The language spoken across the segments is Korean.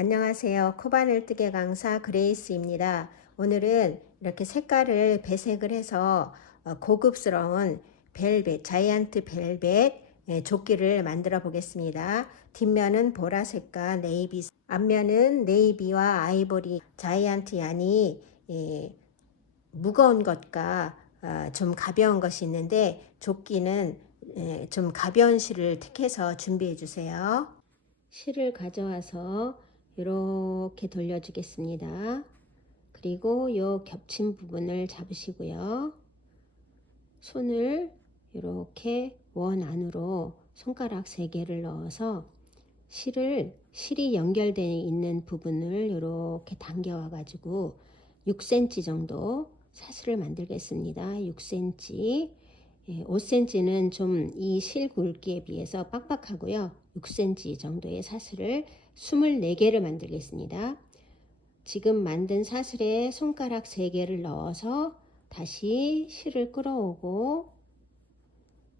안녕하세요. 코바늘뜨개 강사 그레이스입니다. 오늘은 이렇게 색깔을 배색을 해서 고급스러운 벨벳, 자이언트 벨벳 조끼를 만들어 보겠습니다. 뒷면은 보라색과 네이비, 앞면은 네이비와 아이보리, 자이언트 양이 무거운 것과 좀 가벼운 것이 있는데 조끼는 좀 가벼운 실을 택해서 준비해 주세요. 실을 가져와서 이렇게 돌려주겠습니다. 그리고 요 겹친 부분을 잡으시고요. 손을 이렇게 원 안으로 손가락 3개를 넣어서 실이 연결되어 있는 부분을 이렇게 당겨와 가지고 6cm 정도 사슬을 만들겠습니다. 6cm. 5cm는 좀 이 실 굵기에 비해서 빡빡하고요. 6cm 정도의 사슬을 24개를 만들겠습니다. 지금 만든 사슬에 손가락 3개를 넣어서 다시 실을 끌어오고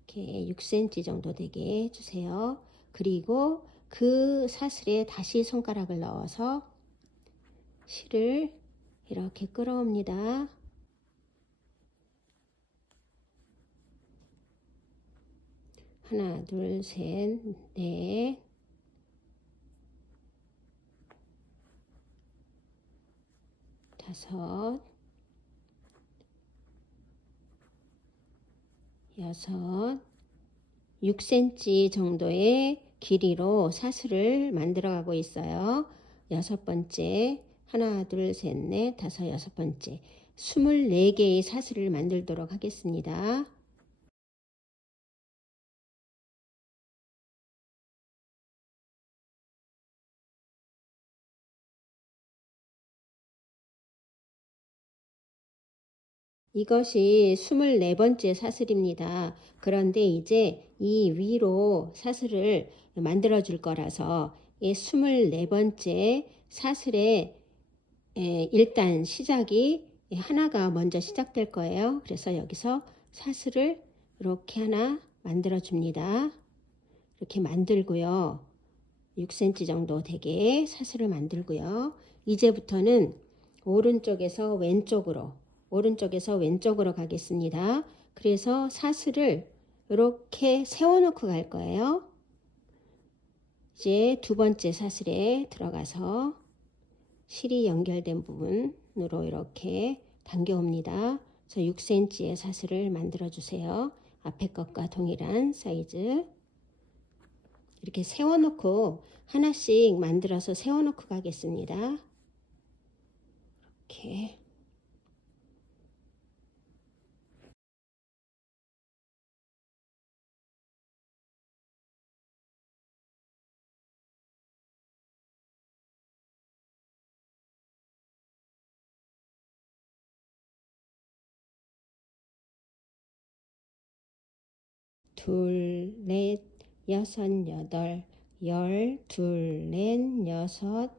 이렇게 6cm 정도 되게 해주세요. 그리고 그 사슬에 다시 손가락을 넣어서 실을 이렇게 끌어옵니다. 하나, 둘, 셋, 넷, 다섯, 여섯, 6cm 정도의 길이로 사슬을 만들어 가고 있어요. 6번째, 하나, 둘, 셋, 넷, 다섯, 6번째, 24개의 사슬을 만들도록 하겠습니다. 이것이 24번째 사슬입니다. 그런데 이제 이 위로 사슬을 만들어 줄 거라서 이 24번째 사슬에 일단 시작이 하나가 먼저 시작될 거예요. 그래서 여기서 사슬을 이렇게 하나 만들어 줍니다. 이렇게 만들고요. 6cm 정도 되게 사슬을 만들고요. 이제부터는 오른쪽에서 왼쪽으로 가겠습니다. 그래서 사슬을 이렇게 세워 놓고 갈 거예요. 이제 두 번째 사슬에 들어가서 실이 연결된 부분으로 이렇게 당겨옵니다. 그래서 6cm의 사슬을 만들어 주세요. 앞에 것과 동일한 사이즈. 이렇게 세워놓고 하나씩 만들어서 세워놓고 가겠습니다. 이렇게. 둘, 넷, 여섯, 여덟, 열, 둘, 넷, 여섯,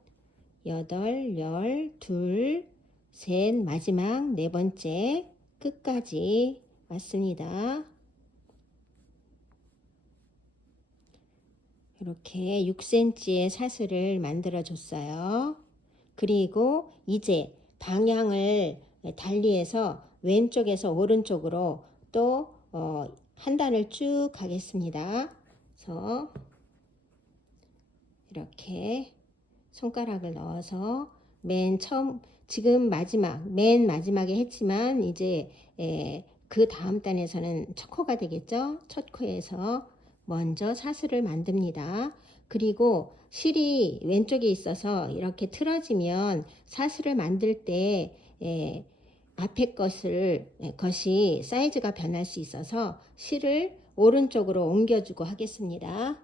여덟, 열, 둘, 셋, 마지막 4번째 끝까지 왔습니다. 이렇게 6cm의 사슬을 만들어 줬어요. 그리고 이제 방향을 달리해서 왼쪽에서 오른쪽으로 또 한 단을 쭉 가겠습니다. 그래서 이렇게 손가락을 넣어서 지금 맨 마지막에 했지만 이제 그 다음 단에서는 첫 코가 되겠죠. 첫 코에서 먼저 사슬을 만듭니다. 그리고 실이 왼쪽에 있어서 이렇게 틀어지면 사슬을 만들 때 앞에 것이 사이즈가 변할 수 있어서 실을 오른쪽으로 옮겨주고 하겠습니다.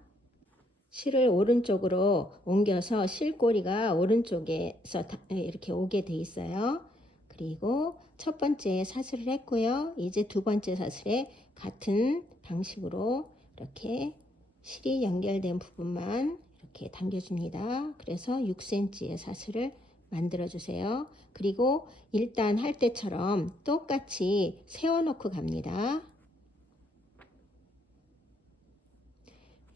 실을 오른쪽으로 옮겨서 실꼬리가 오른쪽에서 이렇게 오게 돼 있어요. 그리고 첫 번째 사슬을 했고요. 이제 두 번째 사슬에 같은 방식으로 이렇게 실이 연결된 부분만 이렇게 당겨줍니다. 그래서 6cm의 사슬을 만들어 주세요. 그리고 일단 할 때처럼 똑같이 세워놓고 갑니다.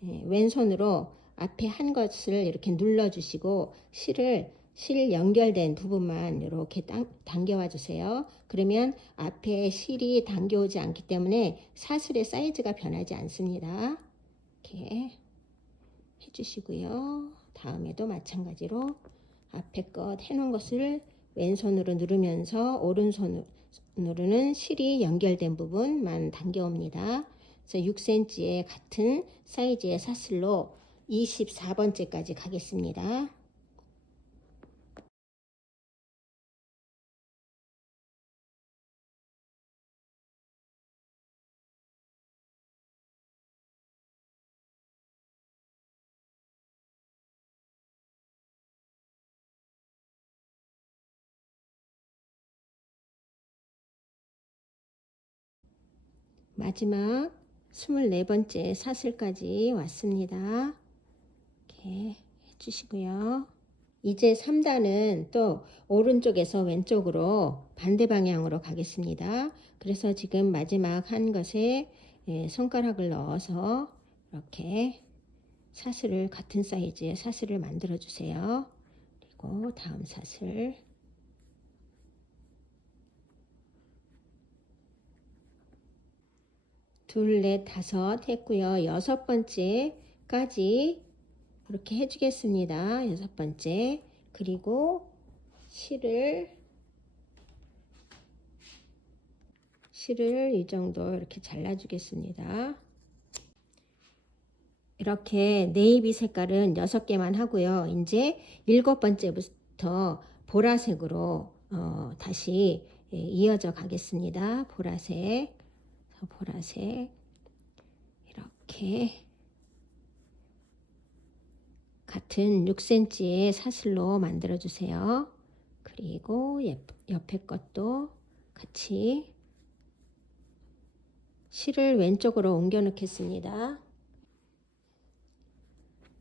왼손으로 앞에 한 것을 이렇게 눌러주시고 실 연결된 부분만 이렇게 당겨와 주세요. 그러면 앞에 실이 당겨오지 않기 때문에 사슬의 사이즈가 변하지 않습니다. 이렇게 해주시고요. 다음에도 마찬가지로 앞에 것 해놓은 것을 왼손으로 누르면서 오른손으로는 실이 연결된 부분만 당겨옵니다. 그래서 6cm의 같은 사이즈의 사슬로 24번째까지 가겠습니다. 마지막 24번째 사슬까지 왔습니다. 이렇게 해주시고요. 이제 3단은 또 오른쪽에서 왼쪽으로 반대 방향으로 가겠습니다. 그래서 지금 마지막 한 것에 손가락을 넣어서 이렇게 사슬을 같은 사이즈의 사슬을 만들어 주세요. 그리고 다음 사슬 둘, 넷, 다섯 했고요. 6번째까지 이렇게 해주겠습니다. 6번째 그리고 실을 이 정도 이렇게 잘라 주겠습니다. 이렇게 네이비 색깔은 6개만 하고요. 이제 7번째부터 보라색으로 다시 이어져 가겠습니다. 보라색 이렇게 같은 6cm의 사슬로 만들어 주세요. 그리고 옆에 것도 같이 실을 왼쪽으로 옮겨 놓겠습니다.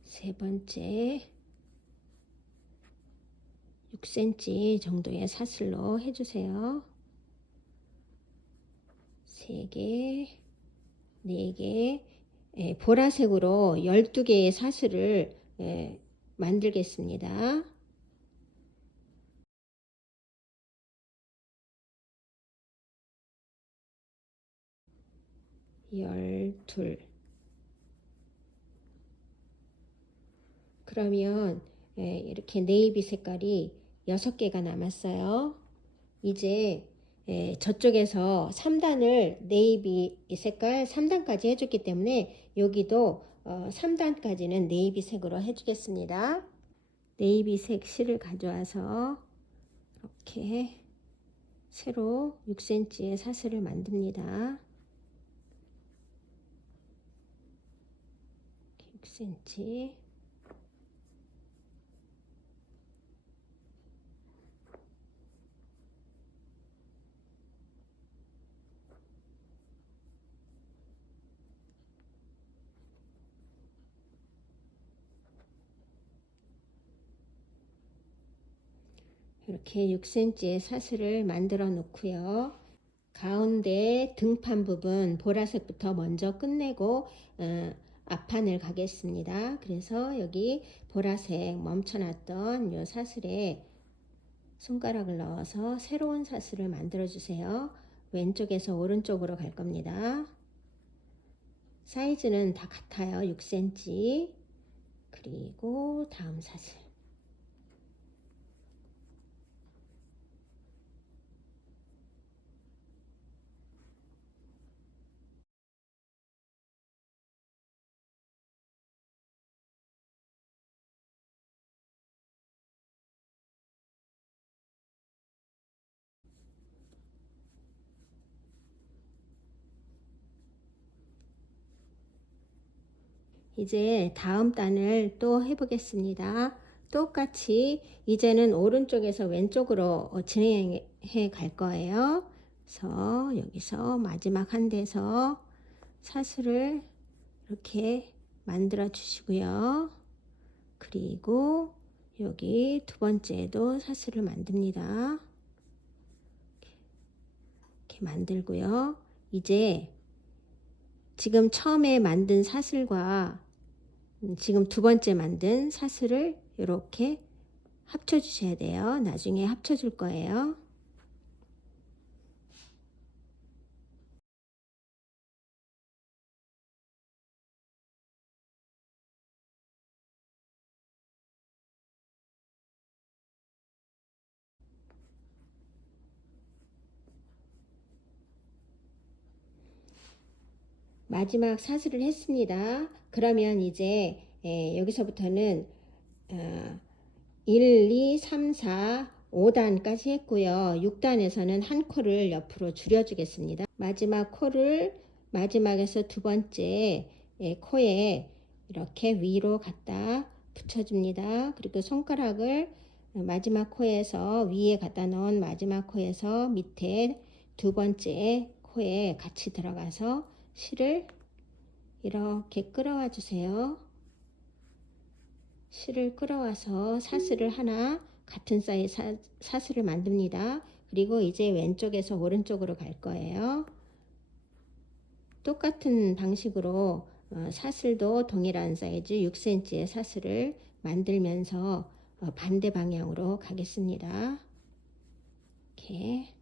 세 번째 6cm 정도의 사슬로 해주세요. 3개, 4개, 보라색으로 12개의 사슬을 만들겠습니다. 12. 그러면 이렇게 네이비 색깔이 6개가 남았어요. 이제 저쪽에서 3단을 네이비 색깔 3단까지 해줬기 때문에 여기도 3단까지는 네이비 색으로 해주겠습니다. 네이비 색 실을 가져와서 이렇게 세로 6cm의 사슬을 만듭니다. 6cm 이렇게 6cm의 사슬을 만들어 놓고요. 가운데 등판 부분 보라색부터 먼저 끝내고 앞판을 가겠습니다. 그래서 여기 보라색 멈춰놨던 이 사슬에 손가락을 넣어서 새로운 사슬을 만들어 주세요. 왼쪽에서 오른쪽으로 갈 겁니다. 사이즈는 다 같아요. 6cm. 그리고 다음 사슬. 이제 다음 단을 또 해보겠습니다. 똑같이 이제는 오른쪽에서 왼쪽으로 진행해 갈 거예요. 그래서 여기서 마지막 한 대에서 사슬을 이렇게 만들어 주시고요. 그리고 여기 두 번째에도 사슬을 만듭니다. 이렇게 만들고요. 이제 지금 처음에 만든 사슬과 지금 두 번째 만든 사슬을 이렇게 합쳐 주셔야 돼요. 나중에 합쳐 줄 거예요. 마지막 사슬을 했습니다. 그러면 이제 여기서부터는 1, 2, 3, 4, 5단까지 했고요. 6단에서는 한 코를 옆으로 줄여주겠습니다. 마지막 코를 마지막에서 두 번째 코에 이렇게 위로 갖다 붙여줍니다. 그리고 손가락을 마지막 코에서 위에 갖다 놓은 마지막 코에서 밑에 두 번째 코에 같이 들어가서 실을 이렇게 끌어와 주세요. 실을 끌어와서 사슬을 하나 같은 사이즈 사슬을 만듭니다. 그리고 이제 왼쪽에서 오른쪽으로 갈 거예요. 똑같은 방식으로 사슬도 동일한 사이즈 6cm의 사슬을 만들면서 반대 방향으로 가겠습니다. 이렇게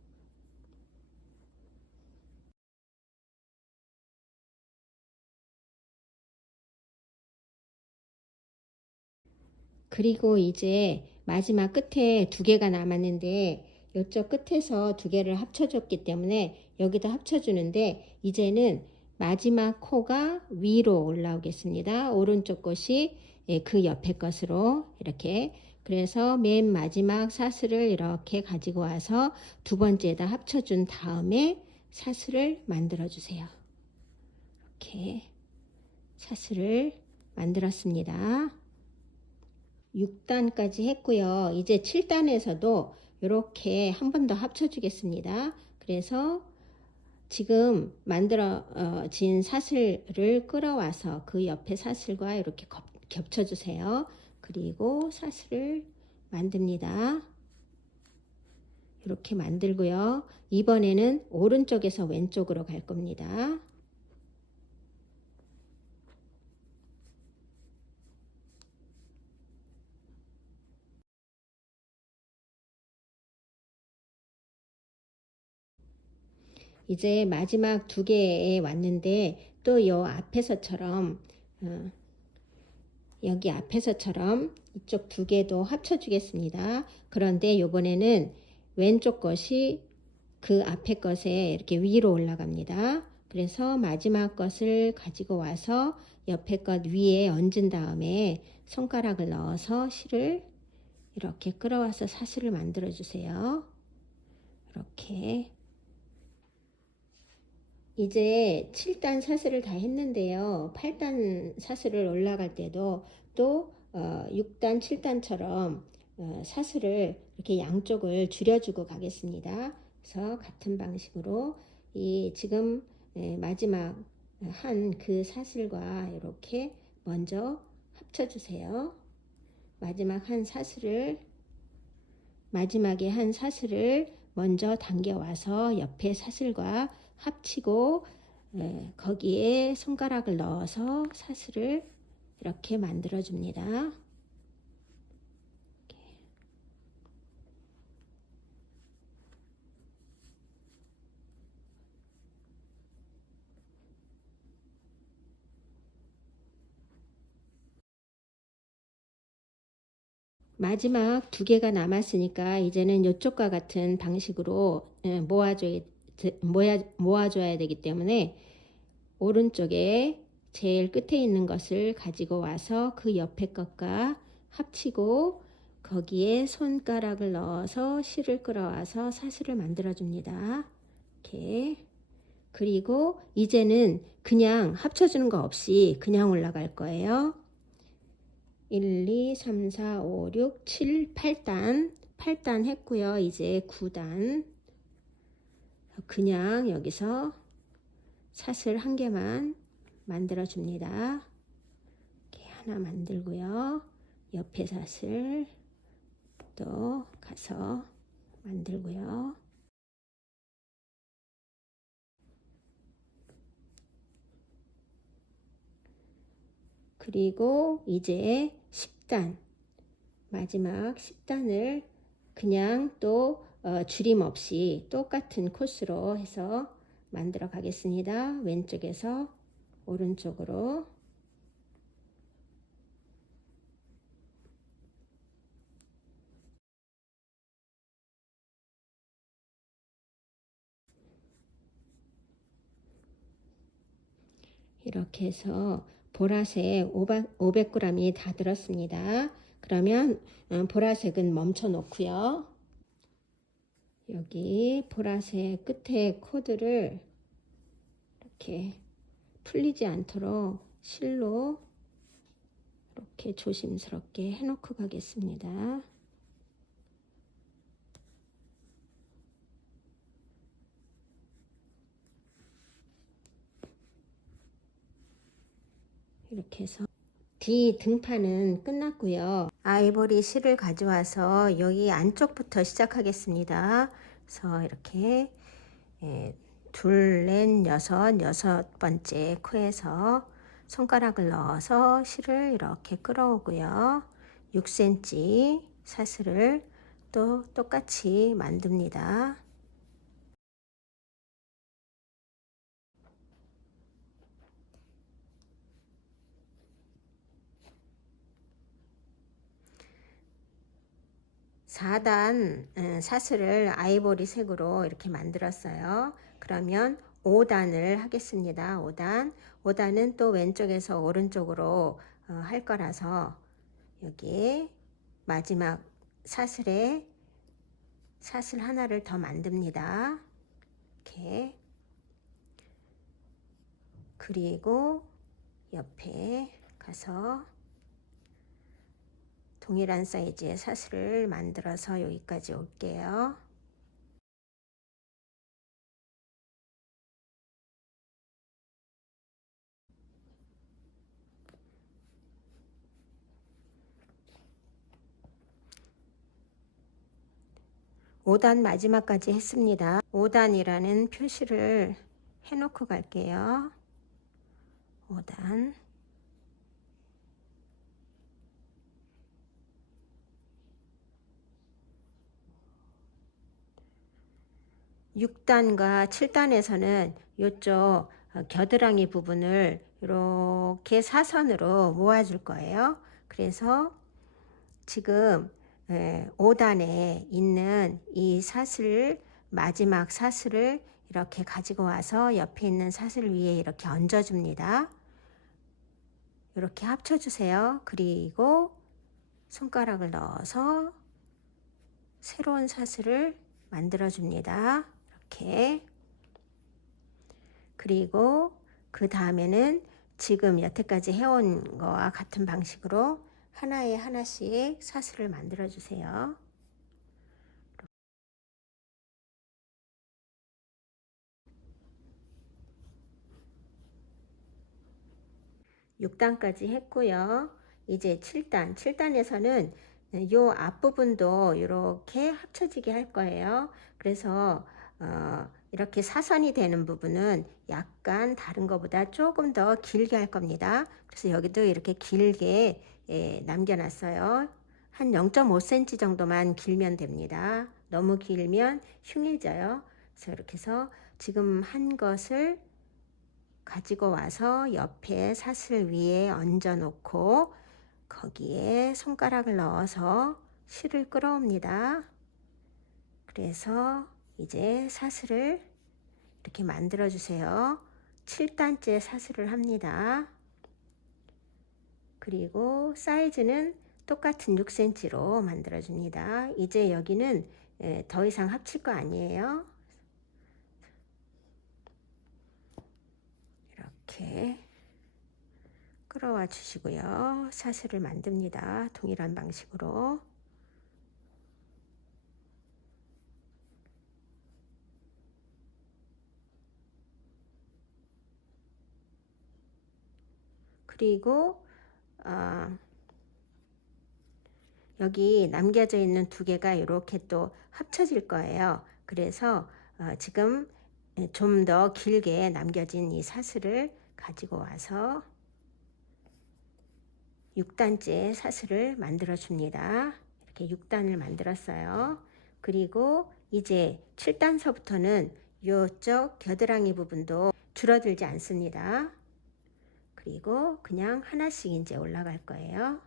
그리고 이제 마지막 끝에 두 개가 남았는데 이쪽 끝에서 두 개를 합쳐줬기 때문에 여기다 합쳐주는데 이제는 마지막 코가 위로 올라오겠습니다. 오른쪽 것이 그 옆에 것으로 이렇게 그래서 맨 마지막 사슬을 이렇게 가지고 와서 두 번째에다 합쳐준 다음에 사슬을 만들어 주세요. 이렇게 사슬을 만들었습니다. 6단까지 했고요. 이제 7단에서도 이렇게 한 번 더 합쳐주겠습니다. 그래서 지금 만들어진 사슬을 끌어와서 그 옆에 사슬과 이렇게 겹쳐주세요. 그리고 사슬을 만듭니다. 이렇게 만들고요. 이번에는 오른쪽에서 왼쪽으로 갈 겁니다. 이제 마지막 두 개에 왔는데 또 요 앞에서처럼 여기 앞에서처럼 이쪽 두 개도 합쳐 주겠습니다. 그런데 요번에는 왼쪽 것이 그 앞에 것에 이렇게 위로 올라갑니다. 그래서 마지막 것을 가지고 와서 옆에 것 위에 얹은 다음에 손가락을 넣어서 실을 이렇게 끌어와서 사슬을 만들어 주세요. 이렇게 이제 7단 사슬을 다 했는데요. 8단 사슬을 올라갈 때도 또 6단, 7단처럼 사슬을 이렇게 양쪽을 줄여주고 가겠습니다. 그래서 같은 방식으로 이 지금 마지막 한 그 사슬과 이렇게 먼저 합쳐주세요. 마지막에 한 사슬을 먼저 당겨와서 옆에 사슬과 합치고 거기에 손가락을 넣어서 사슬을 이렇게 만들어 줍니다. 마지막 두 개가 남았으니까 이제는 이쪽과 같은 방식으로 모아줘야 되기 때문에 오른쪽에 제일 끝에 있는 것을 가지고 와서 그 옆에 것과 합치고 거기에 손가락을 넣어서 실을 끌어와서 사슬을 만들어 줍니다. 이렇게 그리고 이제는 그냥 합쳐주는 거 없이 그냥 올라갈 거예요. 1, 2, 3, 4, 5, 6, 7, 8단 8단 했고요. 이제 9단 그냥 여기서 사슬 한 개만 만들어 줍니다. 이렇게 하나 만들고요. 옆에 사슬 또 가서 만들고요. 그리고 이제 10단, 마지막 10단을 그냥 또 줄임 없이 똑같은 코스로 해서 만들어 가겠습니다. 왼쪽에서 오른쪽으로. 이렇게 해서 보라색 500g이 다 들었습니다. 그러면 보라색은 멈춰 놓고요. 여기 보라색 끝에 코드를 이렇게 풀리지 않도록 실로 이렇게 조심스럽게 해놓고 가겠습니다. 이렇게 해서 D 등판은 끝났고요. 아이보리 실을 가져와서 여기 안쪽부터 시작하겠습니다. 그래서 이렇게 둘, 넷, 여섯 번째 코에서 손가락을 넣어서 실을 이렇게 끌어오고요. 6cm 사슬을 또 똑같이 만듭니다. (4단) 사슬을 아이보리 색으로 이렇게 만들었어요. 그러면 5단을 하겠습니다. 5단은 또 왼쪽에서 오른쪽으로 할 거라서 여기에 마지막 사슬에 사슬 하나를 더 만듭니다. 이렇게. 그리고 옆에 가서 동일한 사이즈의 사슬을 만들어서 여기까지 올게요. (5단) 마지막까지 했습니다. 5단이라는 표시를 해놓고 갈게요. 5단. 6단과 7단에서는 이쪽 겨드랑이 부분을 이렇게 사선으로 모아줄 거예요. 그래서 지금 5단에 있는 이 사슬, 마지막 사슬을 이렇게 가지고 와서 옆에 있는 사슬 위에 이렇게 얹어줍니다. 이렇게 합쳐주세요. 그리고 손가락을 넣어서 새로운 사슬을 만들어줍니다. 이렇게. 그리고 그 다음에는 지금 여태까지 해온 거와 같은 방식으로 하나에 하나씩 사슬을 만들어 주세요. 6단까지 했고요. 이제 7단에서는 요 앞부분도 이렇게 합쳐지게 할 거예요. 그래서 이렇게 사선이 되는 부분은 약간 다른 것보다 조금 더 길게 할 겁니다. 그래서 여기도 이렇게 길게 남겨놨어요. 한 0.5cm 정도만 길면 됩니다. 너무 길면 흉해져요. 그래서 이렇게 해서 지금 한 것을 가지고 와서 옆에 사슬 위에 얹어 놓고 거기에 손가락을 넣어서 실을 끌어옵니다. 그래서 이제 사슬을 이렇게 만들어 주세요. 7단째 사슬을 합니다. 그리고 사이즈는 똑같은 6cm로 만들어 줍니다. 이제 여기는 더 이상 합칠 거 아니에요. 이렇게 끌어와 주시고요. 사슬을 만듭니다. 동일한 방식으로. 그리고 여기 남겨져 있는 두 개가 이렇게 또 합쳐질 거예요. 그래서 지금 좀 더 길게 남겨진 이 사슬을 가지고 와서 6단째 사슬을 만들어 줍니다. 이렇게 6단을 만들었어요. 그리고 이제 7단서부터는 이쪽 겨드랑이 부분도 줄어들지 않습니다. 그리고 그냥 하나씩 이제 올라갈 거예요.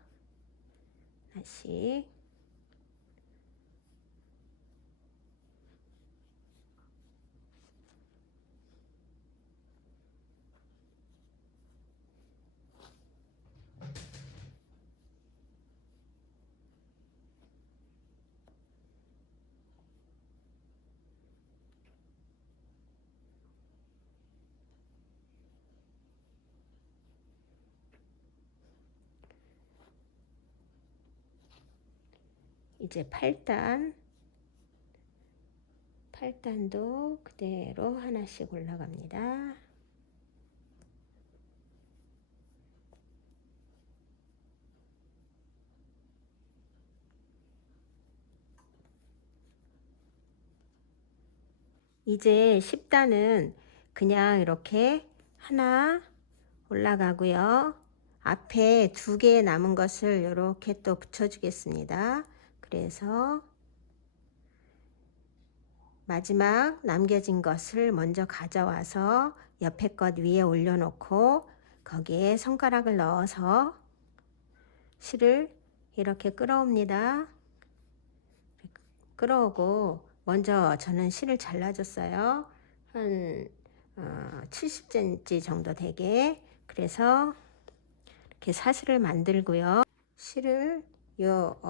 하나씩. 이제 8단도 그대로 하나씩 올라갑니다. 이제 10단은 그냥 이렇게 하나 올라가고요. 앞에 2개 남은 것을 이렇게 또 붙여 주겠습니다. 그래서 마지막 남겨진 것을 먼저 가져와서 옆에 것 위에 올려놓고 거기에 손가락을 넣어서 실을 이렇게 끌어옵니다. 끌어오고 먼저 저는 실을 잘라줬어요. 한 70cm 정도 되게. 그래서 이렇게 사슬을 만들고요. 실을 요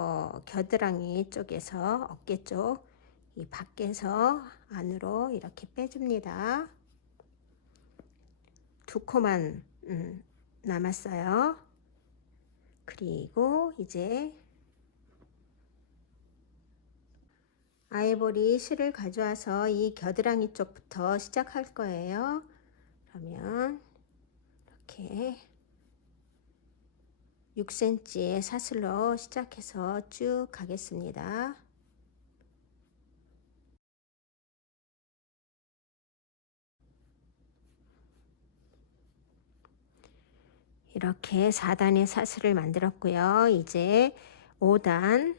겨드랑이 쪽에서 어깨 쪽 이 밖에서 안으로 이렇게 빼줍니다. 2코만 남았어요. 그리고 이제 아이보리 실을 가져와서 이 겨드랑이 쪽부터 시작할 거예요. 그러면 이렇게 6cm의 사슬로 시작해서 쭉 가겠습니다. 이렇게 4단의 사슬을 만들었고요. 이제 5단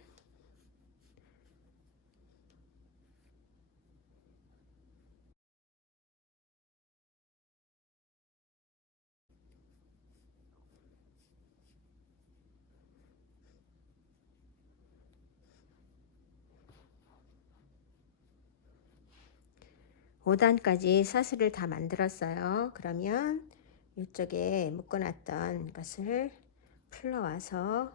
5단까지 사슬을 다 만들었어요. 그러면 이쪽에 묶어놨던 것을 풀러와서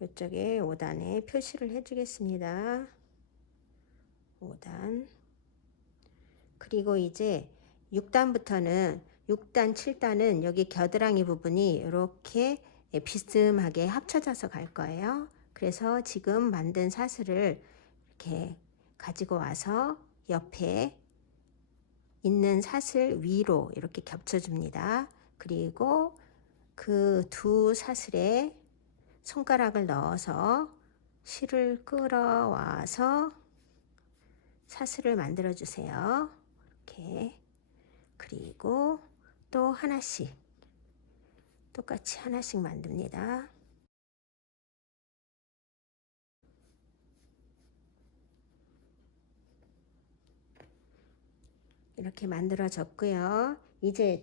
이쪽에 5단에 표시를 해주겠습니다. 5단. 그리고 이제 6단부터는 6단, 7단은 여기 겨드랑이 부분이 이렇게 비스듬하게 합쳐져서 갈 거예요. 그래서 지금 만든 사슬을 이렇게 가지고 와서 옆에 있는 사슬 위로 이렇게 겹쳐줍니다. 그리고 그 2 사슬에 손가락을 넣어서 실을 끌어와서 사슬을 만들어 주세요. 이렇게. 그리고 또 하나씩 똑같이 하나씩 만듭니다. 이렇게 만들어졌고요. 이제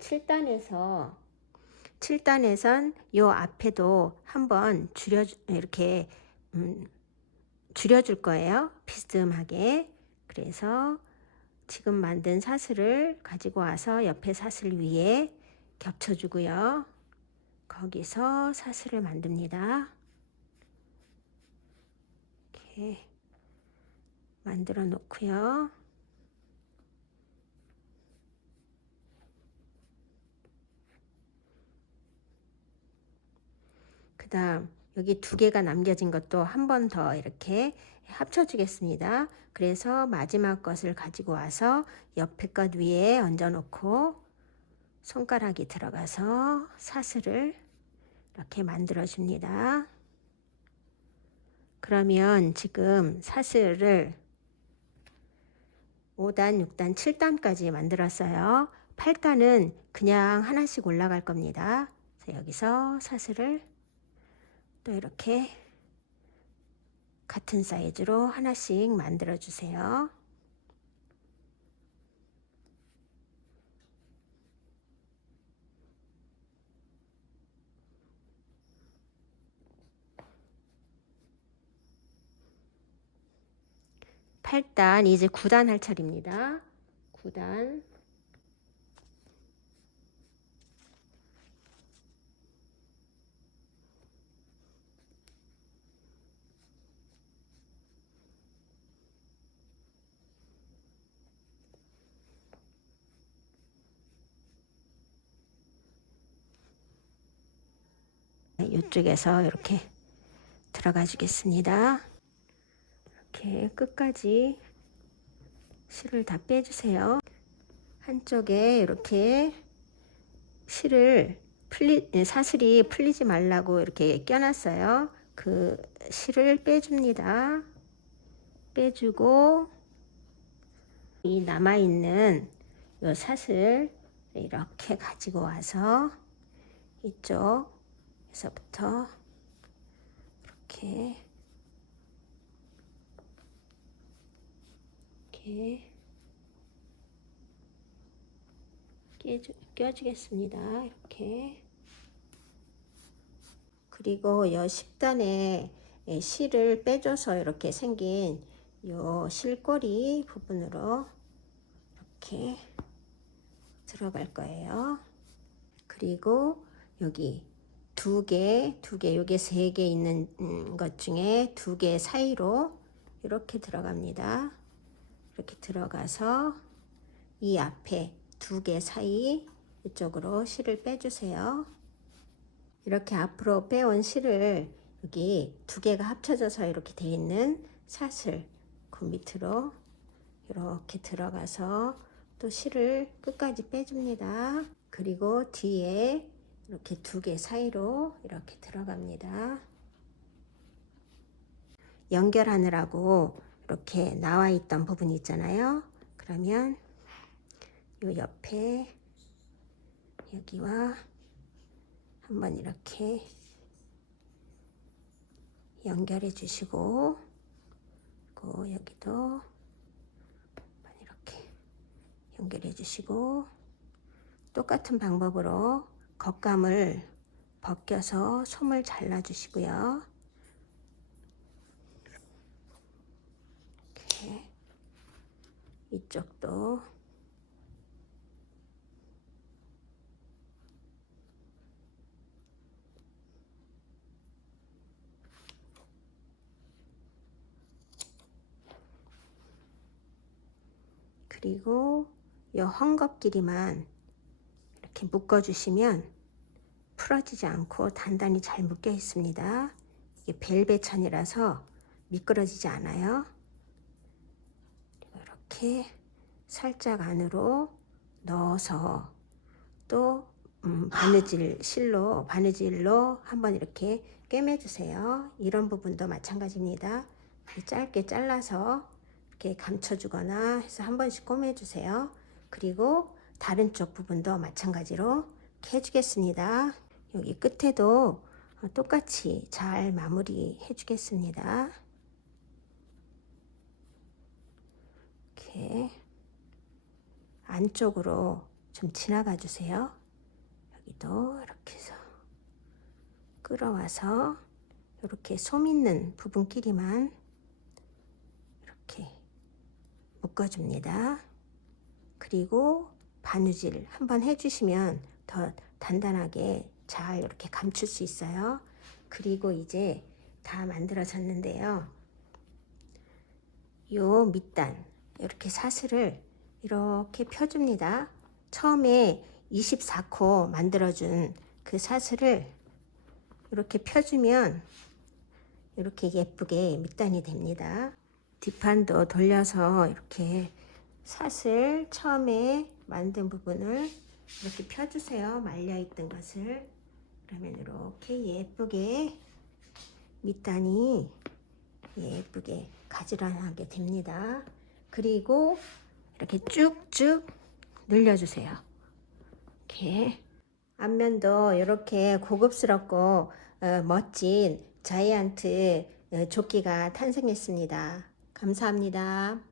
7단에선 요 앞에도 한번 이렇게 줄여줄 거예요. 비스듬하게. 그래서 지금 만든 사슬을 가지고 와서 옆에 사슬 위에 겹쳐주고요. 거기서 사슬을 만듭니다. 이렇게 만들어 놓고요. 그 다음 여기 2개가 남겨진 것도 한 번 더 이렇게 합쳐 주겠습니다. 그래서 마지막 것을 가지고 와서 옆에 것 위에 얹어 놓고 손가락이 들어가서 사슬을 이렇게 만들어 줍니다. 그러면 지금 사슬을 5단, 6단, 7단까지 만들었어요. 8단은 그냥 하나씩 올라갈 겁니다. 그래서 여기서 사슬을 또 이렇게 같은 사이즈로 하나씩 만들어 주세요. 팔단 이제 9단 할 차례입니다. 9단. 이쪽에서 이렇게 들어가 주겠습니다. 이렇게 끝까지 실을 다 빼주세요. 한쪽에 이렇게 사슬이 풀리지 말라고 이렇게 껴놨어요. 그 실을 빼줍니다. 빼주고 이 남아있는 요 사슬 이렇게 가지고 와서 이쪽에서부터 이렇게 껴주겠습니다. 이렇게. 그리고 이 10단에 실을 빼줘서 이렇게 생긴 요 실꼬리 부분으로 이렇게 들어갈 거예요. 그리고 여기 두 개, 요게 3개 있는 것 중에 2개 사이로 이렇게 들어갑니다. 이렇게 들어가서 이 앞에 2개 사이 이쪽으로 실을 빼주세요. 이렇게 앞으로 빼온 실을 여기 2개가 합쳐져서 이렇게 돼 있는 사슬 그 밑으로 이렇게 들어가서 또 실을 끝까지 빼줍니다. 그리고 뒤에 이렇게 2개 사이로 이렇게 들어갑니다. 연결하느라고 이렇게 나와 있던 부분이 있잖아요. 그러면 요 옆에 여기와 한번 이렇게 연결해 주시고, 그리고 여기도 한번 이렇게 연결해 주시고, 똑같은 방법으로 겉감을 벗겨서 솜을 잘라 주시고요. 이렇게 이쪽도 그리고 이 헝겊끼리만 이렇게 묶어 주시면 풀어지지 않고 단단히 잘 묶여 있습니다. 이게 벨벳 천이라서 미끄러지지 않아요. 그리고 이렇게 살짝 안으로 넣어서 또 바느질로 한번 이렇게 꿰매 주세요. 이런 부분도 마찬가지입니다. 짧게 잘라서 이렇게 감춰주거나 해서 한 번씩 꿰매 주세요. 그리고 다른 쪽 부분도 마찬가지로 이렇게 해주겠습니다. 여기 끝에도 똑같이 잘 마무리 해주겠습니다. 이렇게 안쪽으로 좀 지나가 주세요. 여기도 이렇게 해서 끌어와서 이렇게 솜 있는 부분끼리만 이렇게 묶어줍니다. 그리고 바느질 한번 해주시면 더 단단하게 잘 이렇게 감출 수 있어요. 그리고 이제 다 만들어졌는데요. 요 밑단 이렇게 사슬을 이렇게 펴줍니다. 처음에 24코 만들어준 그 사슬을 이렇게 펴주면 이렇게 예쁘게 밑단이 됩니다. 뒷판도 돌려서 이렇게 사슬 처음에 만든 부분을 이렇게 펴주세요. 말려있던 것을. 그러면 이렇게 예쁘게 밑단이 예쁘게 가지런하게 됩니다. 그리고 이렇게 쭉쭉 늘려주세요. 이렇게 앞면도 이렇게 고급스럽고 멋진 자이언트 조끼가 탄생했습니다. 감사합니다.